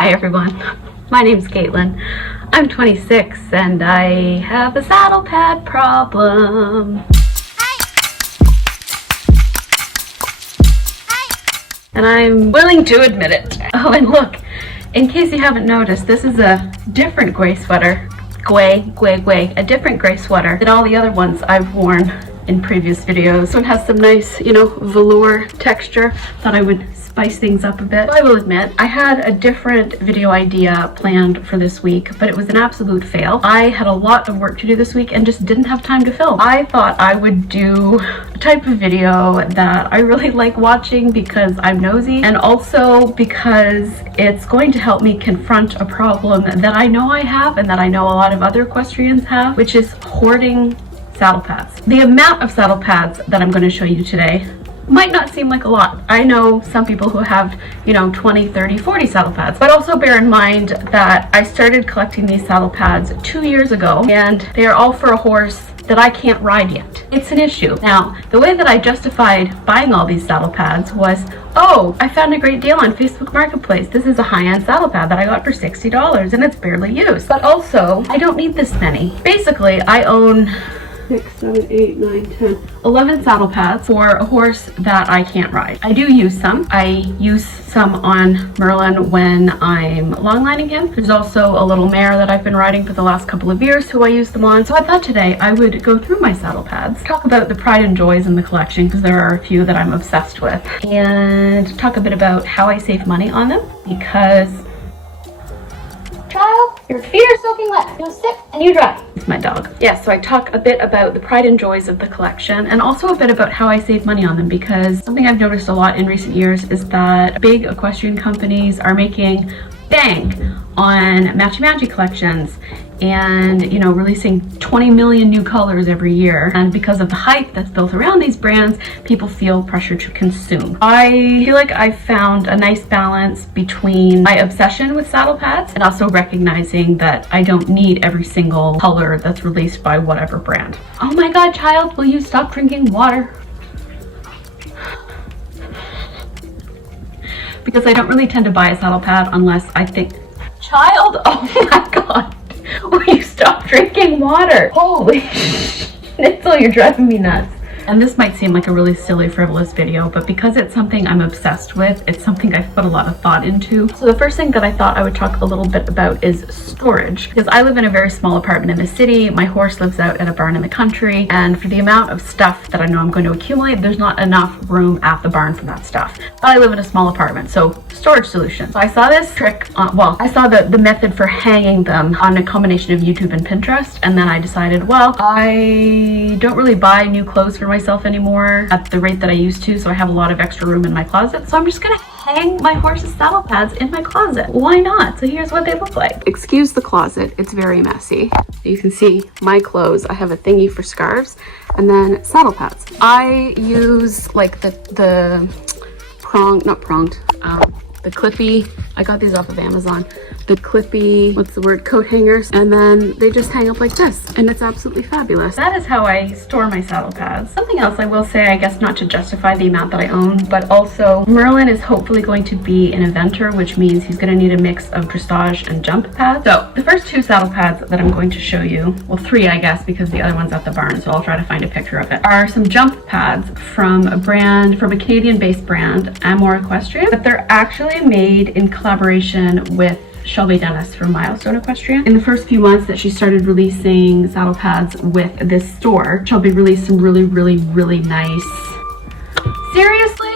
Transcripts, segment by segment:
Hi everyone, my name's Caitlin. I'm 26 and I have a saddle pad problem. And I'm willing to admit it. Oh, and look, in case you haven't noticed, this is a different gray sweater. A different gray sweater than all the other ones I've worn in previous videos. This one has some nice, velour texture. Thought I would spice things up a bit. I will admit, I had a different video idea planned for this week, but it was an absolute fail. I had a lot of work to do this week and just didn't have time to film. I thought I would do a type of video that I really like watching because I'm nosy, and also because it's going to help me confront a problem that I know I have and that I know a lot of other equestrians have, which is hoarding saddle pads. The amount of saddle pads that I'm going to show you today might not seem like a lot. I know some people who have, 20, 30, 40 saddle pads, but also bear in mind that I started collecting these saddle pads 2 years ago, and they are all for a horse that I can't ride yet. It's an issue. Now, the way that I justified buying all these saddle pads was, oh, I found a great deal on Facebook Marketplace. This is a high-end saddle pad that I got for $60 and it's barely used. But also, I don't need this many. Basically, I own 6, 7, 8, 9, 10, 11 saddle pads for a horse that I can't ride. I do use some. I use some on Merlin when I'm longlining him. There's also a little mare that I've been riding for the last couple of years who I use them on. So I thought today I would go through my saddle pads, talk about the pride and joys in the collection because there are a few that I'm obsessed with, and talk a bit about how I save money on them because child, your feet are soaking wet. You sit and you dry. It's my dog. Yeah, so I talk a bit about the pride and joys of the collection and also a bit about how I save money on them, because something I've noticed a lot in recent years is that big equestrian companies are making bank on matchy-matchy collections and releasing 20 million new colors every year, and because of the hype that's built around these brands, people feel pressure to consume. I feel like I've found a nice balance between my obsession with saddle pads and also recognizing that I don't need every single color that's released by whatever brand. Oh my god, child, will you stop drinking water? Because I don't really tend to buy a saddle pad unless I think, child, oh my god, will you stop drinking water? Holy schnitzel, you're driving me nuts. And this might seem like a really silly, frivolous video, but because it's something I'm obsessed with, it's something I've put a lot of thought into. So the first thing that I thought I would talk a little bit about is storage, because I live in a very small apartment in the city. My horse lives out at a barn in the country, and for the amount of stuff that I know I'm going to accumulate, there's not enough room at the barn for that stuff. But I live in a small apartment, so storage solutions. So I saw this trick on, I saw the method for hanging them on a combination of YouTube and Pinterest, and then I decided, well, I don't really buy new clothes for myself anymore at the rate that I used to, so I have a lot of extra room in my closet, so I'm just gonna hang my horse's saddle pads in my closet. Why not? So here's what they look like. Excuse the closet, it's very messy. You can see my clothes. I have a thingy for scarves and then saddle pads. I use like the clippy, I got these off of Amazon, the clippy, coat hangers, and then they just hang up like this, and it's absolutely fabulous. That is how I store my saddle pads. Something else I will say, I guess not to justify the amount that I own, but also Merlin is hopefully going to be an eventer, which means he's going to need a mix of dressage and jump pads. So the first two saddle pads that I'm going to show you, well, 3 I guess, because the other one's at the barn, so I'll try to find a picture of it, are some jump pads from a Canadian-based brand, Amor Equestrian, but they're actually made in collaboration with Shelby Dennis from Milestone Equestrian. In the first few months that she started releasing saddle pads with this store, Shelby released some really, really, really nice. Seriously?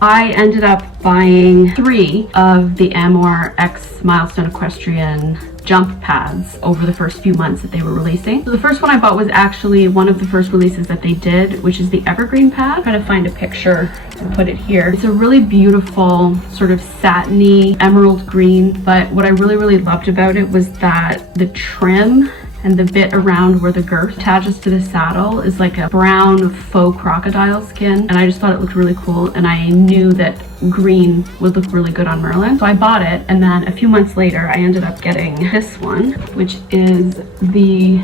I ended up buying 3 of the Amor X Milestone Equestrian jump pads over the first few months that they were releasing. So the first one I bought was actually one of the first releases that they did, which is the Evergreen pad. I'm trying to find a picture to put it here. It's a really beautiful sort of satiny emerald green, but what I really, really loved about it was that the trim and the bit around where the girth attaches to the saddle is like a brown faux crocodile skin, and I just thought it looked really cool, and I knew that green would look really good on Merlin, so I bought it. And then a few months later I ended up getting this one, which is the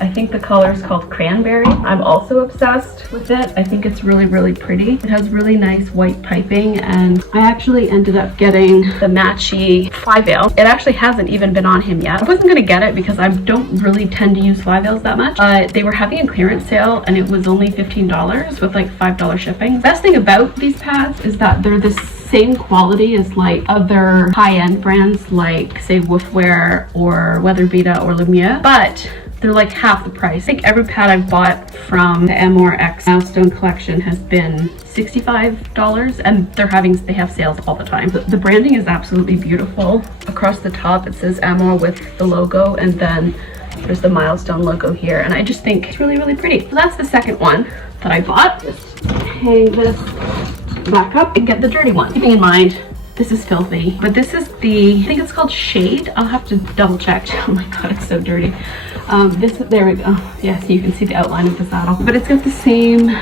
I think the color is called Cranberry. I'm also obsessed with it. I think it's really, really pretty. It has really nice white piping, and I actually ended up getting the matchy fly veil. It actually hasn't even been on him yet. I wasn't gonna get it because I don't really tend to use fly veils that much. They were having a clearance sale and it was only $15 with like $5 shipping. Best thing about these pads is that they're the same quality as like other high-end brands like say Woofwear or Weatherbita or Lemieux, but they're like half the price. I think every pad I've bought from the Amour X Milestone collection has been $65, and they have sales all the time. The branding is absolutely beautiful. Across the top it says Amour with the logo, and then there's the Milestone logo here, and I just think it's really, really pretty. So that's the second one that I bought. Just hang this back up and get the dirty one. Keeping in mind, this is filthy, but this is I think it's called Shade. I'll have to double check. Oh my god, it's so dirty. There we go. Yeah, so you can see the outline of the saddle, but it's got the same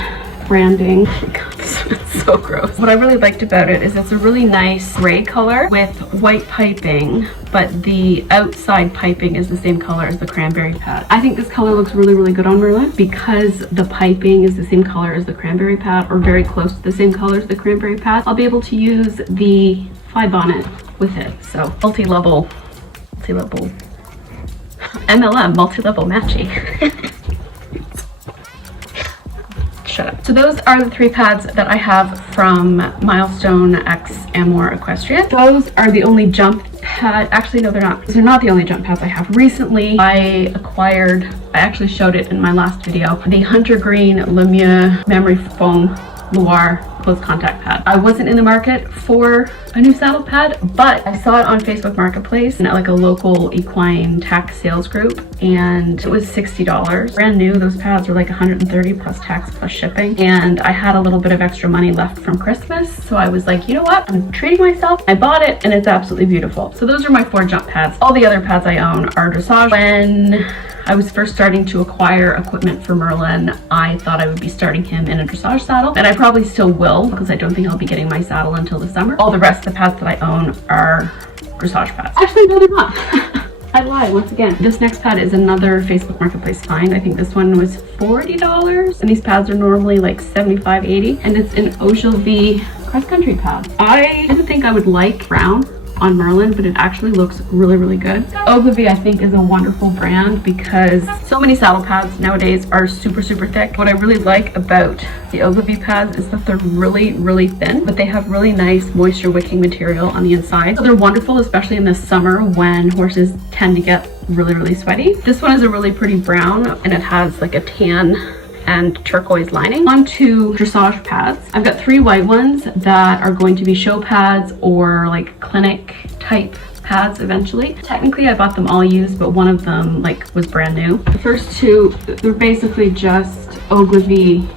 branding. Oh my god, this is so gross. What I really liked about it is it's a really nice gray color with white piping, but the outside piping is the same color as the cranberry pad. I think this color looks really, really good on Merlin because the piping is the same color as the cranberry pad, or very close to the same color as the cranberry pad. I'll be able to use the fly bonnet with it. So multi-level MLM, multi-level matchy. Shut up. So those are the three pads that I have from Milestone X Amour Equestrian. Those are the only jump pad. Actually, no, they're not. They're not the only jump pads I have. Recently, I actually showed it in my last video, the Hunter Green Lemieux Memory Foam Loire close contact pad. I wasn't in the market for a new saddle pad, but I saw it on Facebook Marketplace and at like a local equine tax sales group, and it was $60. Brand new. Those pads were like $130 plus tax plus shipping, and I had a little bit of extra money left from Christmas, so I was like, you know what, I'm treating myself. I bought it and it's absolutely beautiful. So those are my 4 jump pads. All the other pads I own are dressage. When I was first starting to acquire equipment for Merlin, I thought I would be starting him in a dressage saddle, and I probably still will because I don't think I'll be getting my saddle until the summer. All the rest of the pads that I own are dressage pads. Actually, no, they're not. I lied once again. This next pad is another Facebook Marketplace find. I think this one was $40, and these pads are normally like $75, $80, and it's an Ogilvy cross country pad. I didn't think I would like brown on Merlin, but it actually looks really, really good. Ogilvy, I think, is a wonderful brand because so many saddle pads nowadays are super, super thick. What I really like about the Ogilvy pads is that they're really, really thin, but they have really nice moisture wicking material on the inside. So they're wonderful, especially in the summer when horses tend to get really, really sweaty. This one is a really pretty brown, and it has like a tan and turquoise lining. On to dressage pads. I've got 3 white ones that are going to be show pads or like clinic type pads eventually. Technically I bought them all used, but one of them like was brand new. The first 2, they're basically just Ogilvy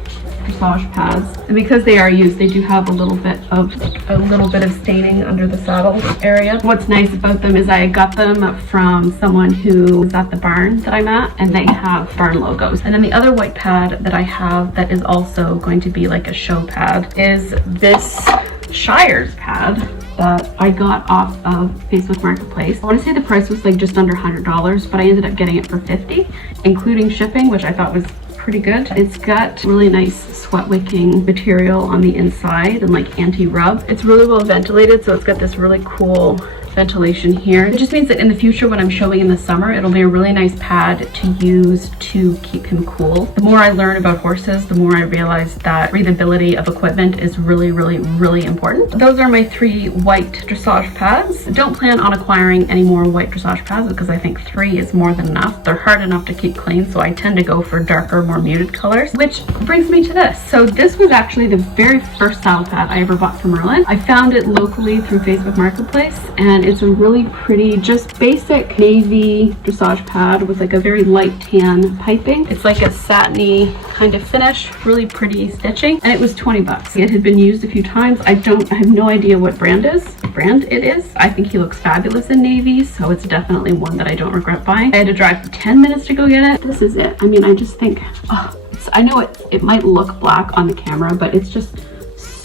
dressage pads, and because they are used, they do have a little bit of staining under the saddle area. What's nice about them is I got them from someone who was at the barn that I'm at, and they have barn logos. And then the other white pad that I have that is also going to be like a show pad is this Shires pad that I got off of Facebook Marketplace. I want to say the price was like just under $100, but I ended up getting it for $50, including shipping, which I thought was pretty good. It's got really nice sweat wicking material on the inside and like anti-rub. It's really well ventilated, so it's got this really cool ventilation here. It just means that in the future when I'm showing in the summer, it'll be a really nice pad to use to keep him cool. The more I learn about horses, the more I realize that breathability of equipment is really, really, really important. Those are my 3 white dressage pads. Don't plan on acquiring any more white dressage pads because I think 3 is more than enough. They're hard enough to keep clean, so I tend to go for darker, more muted colors, which brings me to this. So this was actually the very first saddle pad I ever bought from Merlin. I found it locally through Facebook Marketplace, and it's a really pretty, just basic navy dressage pad with like a very light tan piping. It's like a satiny kind of finish, really pretty stitching, and it was $20. It had been used a few times. I have no idea what brand it is. I think he looks fabulous in navy, so it's definitely one that I don't regret buying. I had to drive for 10 minutes to go get it. This is it. I mean, I just think, oh, I know it might look black on the camera, but it's just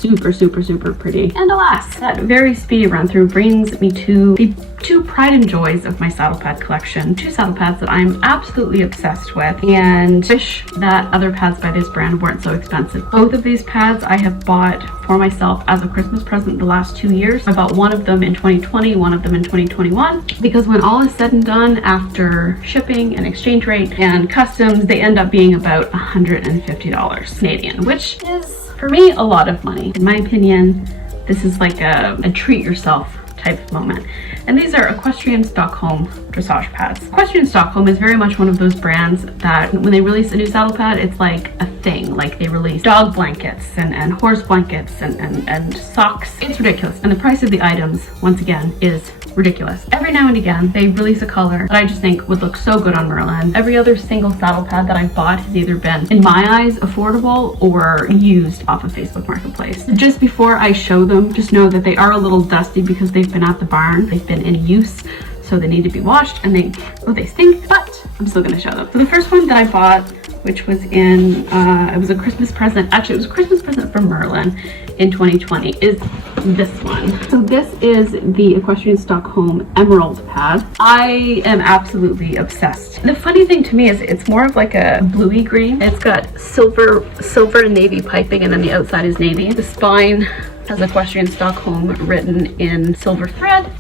super, super, super pretty. And alas, that very speedy run through brings me to the two pride and joys of my saddle pad collection. Two saddle pads that I'm absolutely obsessed with and wish that other pads by this brand weren't so expensive. Both of these pads I have bought for myself as a Christmas present the last 2 years. I bought one of them in 2020, one of them in 2021, because when all is said and done, after shipping and exchange rate and customs, they end up being about $150 Canadian, which is, for me, a lot of money. In my opinion, this is like a treat yourself type of moment. And these are Equestrian Stockholm dressage pads. Equestrian Stockholm is very much one of those brands that when they release a new saddle pad, it's like a thing. Like they release dog blankets and horse blankets and socks. It's ridiculous. And the price of the items, once again, is ridiculous. Every now and again, they release a color that I just think would look so good on Merlin. Every other single saddle pad that I've bought has either been, in my eyes, affordable or used off of Facebook Marketplace. Just before I show them, just know that they are a little dusty because they've been at the barn. They've been in use, so they need to be washed, and they stink, but I'm still gonna show them. So the first one that I bought, which was in, it was a Christmas present, actually it was a Christmas present from Merlin in 2020, is this one. So this is the Equestrian Stockholm Emerald pad. I am absolutely obsessed. The funny thing to me is it's more of like a bluey green. It's got silver and navy piping, and then the outside is navy. The spine has Equestrian Stockholm written in silver thread,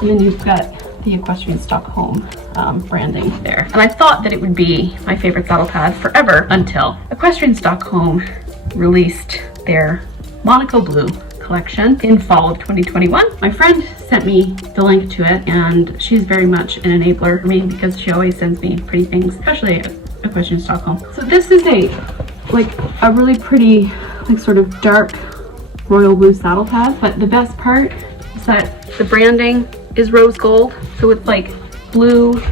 and then you've got the Equestrian Stockholm branding there. And I thought that it would be my favorite saddle pad forever until Equestrian Stockholm released their Monaco Blue collection in fall of 2021. My friend sent me the link to it, and she's very much an enabler for me because she always sends me pretty things, especially Equestrian Stockholm. So this is a really pretty, like sort of dark royal blue saddle pad, but the best part is that the branding is rose gold, so it's like blue,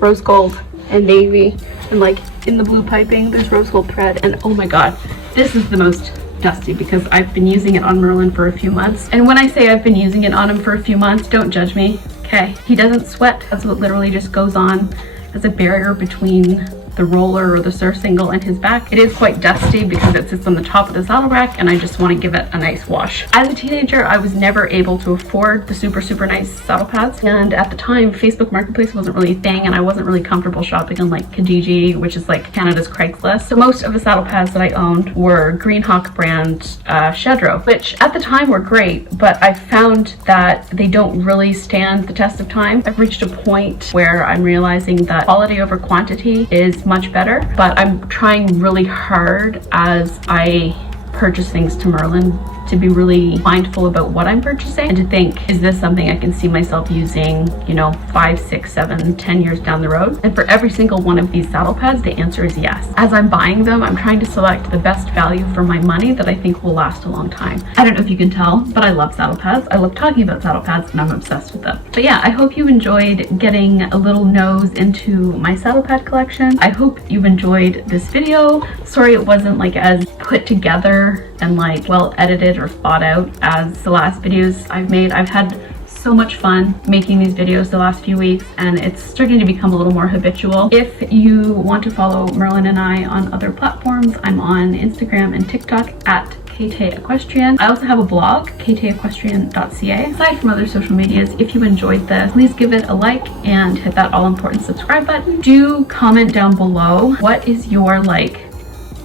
rose gold, and navy, and like in the blue piping there's rose gold thread. And oh my god, this is the most dusty because I've been using it on Merlin for a few months. And when I say I've been using it on him for a few months, don't judge me, okay? He doesn't sweat. That's what literally just goes on as a barrier between the roller or the surcingle and his back. It is quite dusty because it sits on the top of the saddle rack, and I just want to give it a nice wash. As a teenager, I was never able to afford the super nice saddle pads, and at the time Facebook Marketplace wasn't really a thing, and I wasn't really comfortable shopping on like Kijiji, which is like Canada's Craigslist. So most of the saddle pads that I owned were Greenhawk brand Shedro, which at the time were great, but I found that they don't really stand the test of time. I've reached a point where I'm realizing that quality over quantity is much better, but I'm trying really hard as I purchase things to Merlin to be really mindful about what I'm purchasing and to think, is this something I can see myself using, you know, 5, 6, 7, 10 years down the road? And for every single one of these saddle pads, the answer is yes. As I'm buying them, I'm trying to select the best value for my money that I think will last a long time. I don't know if you can tell, but I love saddle pads. I love talking about saddle pads, and I'm obsessed with them. But yeah, I hope you enjoyed getting a little nose into my saddle pad collection. I hope you've enjoyed this video. Sorry it wasn't like as put together and like well edited or thought out as the last videos I've made. I've had so much fun making these videos the last few weeks, and it's starting to become a little more habitual. If you want to follow Merlin and I on other platforms, I'm on Instagram and TikTok at Kaitehh Equestrian. I also have a blog, kaitehequestrian.ca. Aside from other social medias, if you enjoyed this, please give it a like and hit that all important subscribe button. Do comment down below, what is your like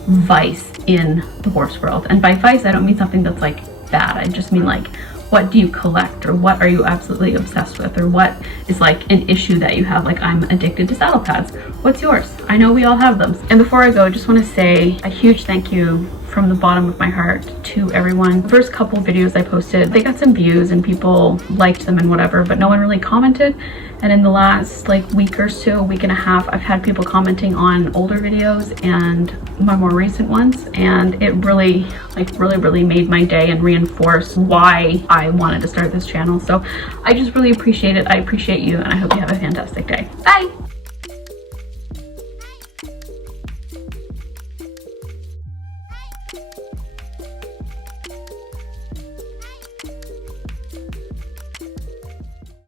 vice in the horse world? And by vice, I don't mean something that's like bad. I just mean like, what do you collect, or what are you absolutely obsessed with, or what is like an issue that you have? Like, I'm addicted to saddle pads. What's yours? I know we all have them. And before I go, I just want to say a huge thank you from the bottom of my heart to everyone. The first couple videos I posted, they got some views and people liked them and whatever, but no one really commented. And in the last like week or so, week and a half, I've had people commenting on older videos and my more recent ones, and it really made my day and reinforced why I wanted to start this channel. So I just really appreciate it. I appreciate you, and I hope you have a fantastic day. Bye.